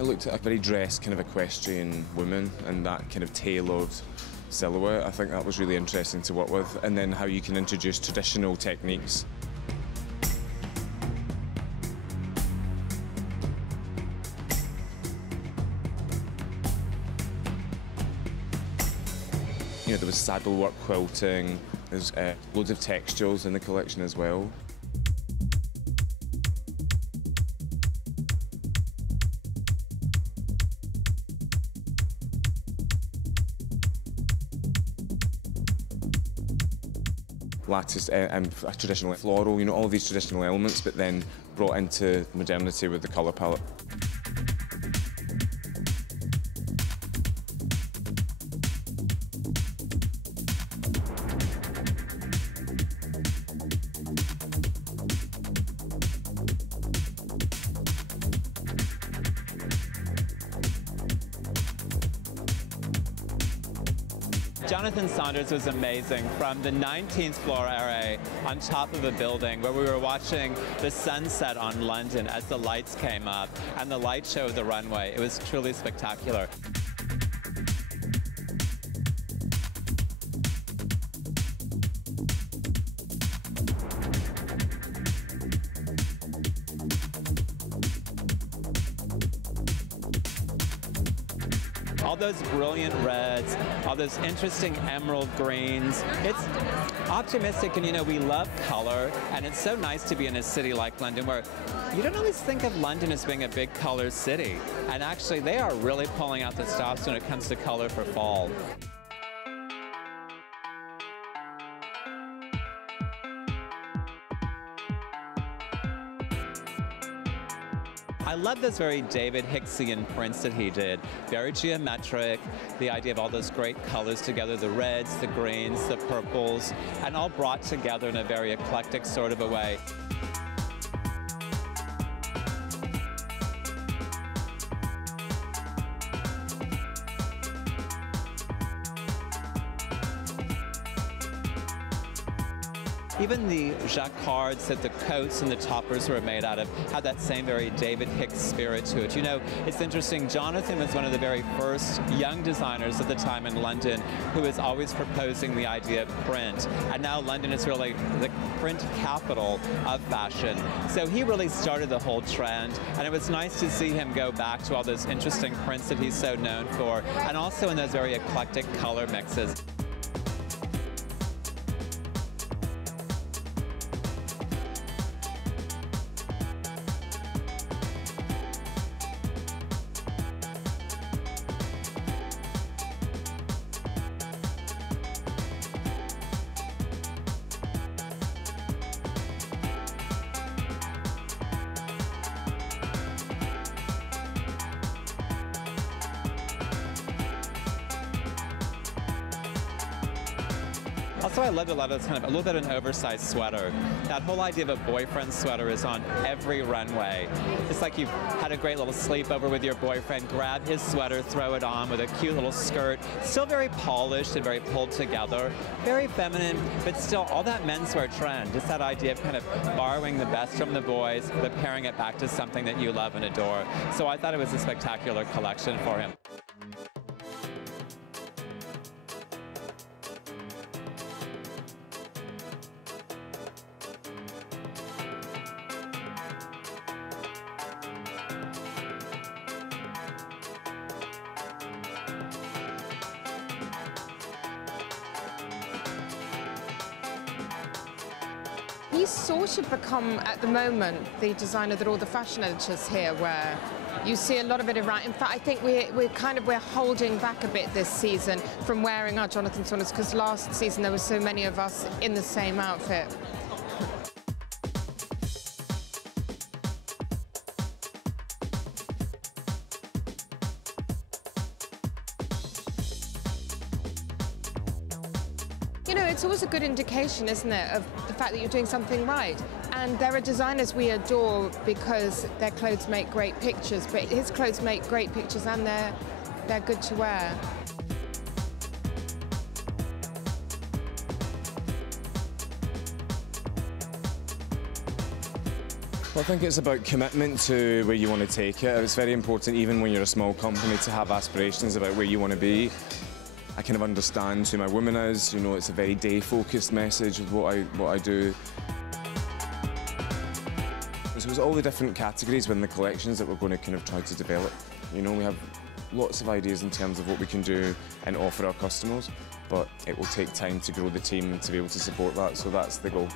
I looked at a very dressed kind of equestrian woman and that kind of tailored silhouette. I think that was really interesting to work with, and then how you can introduce traditional techniques. You know, there was saddlework quilting, there's loads of textiles in the collection as well. Lattice and a traditional floral, you know, all of these traditional elements, but then brought into modernity with the colour palette. Jonathan Saunders was amazing. From the 19th floor area on top of a building where we were watching the sunset on London as the lights came up and the light show of the runway. It was truly spectacular. All those brilliant reds, all those interesting emerald greens. It's optimistic, and you know, we love color, and it's so nice to be in a city like London where you don't always think of London as being a big color city. And actually, they are really pulling out the stops when it comes to color for fall. I love this very David Hickseyan prints that he did. Very geometric, the idea of all those great colors together, the reds, the greens, the purples, and all brought together in a very eclectic sort of a way. Even the jacquards that the coats and the toppers were made out of had that same very David Hicks spirit to it. You know, it's interesting, Jonathan was one of the very first young designers at the time in London who was always proposing the idea of print. And now London is really the print capital of fashion. So he really started the whole trend, and it was nice to see him go back to all those interesting prints that he's so known for, and also in those very eclectic color mixes. Also, I loved a lot of this kind of a little bit of an oversized sweater. That whole idea of a boyfriend sweater is on every runway. It's like you've had a great little sleepover with your boyfriend, grab his sweater, throw it on with a cute little skirt. Still very polished and very pulled together. Very feminine, but still all that menswear trend. Just that idea of kind of borrowing the best from the boys, but pairing it back to something that you love and adore. So I thought it was a spectacular collection for him. He's sort of become, at the moment, the designer that all the fashion editors here wear. You see a lot of it around. In fact, I think we're holding back a bit this season from wearing our Jonathan Saunders, because last season there were so many of us in the same outfit. You know, it's always a good indication, isn't it, of the fact that you're doing something right. And there are designers we adore because their clothes make great pictures, but his clothes make great pictures and they're good to wear. Well, I think it's about commitment to where you want to take it. It's very important, even when you're a small company, to have aspirations about where you want to be. I kind of understand who my woman is. You know, it's a very day-focused message of what I do. So there's all the different categories within the collections that we're going to kind of try to develop. You know, we have lots of ideas in terms of what we can do and offer our customers, but it will take time to grow the team to be able to support that, so that's the goal.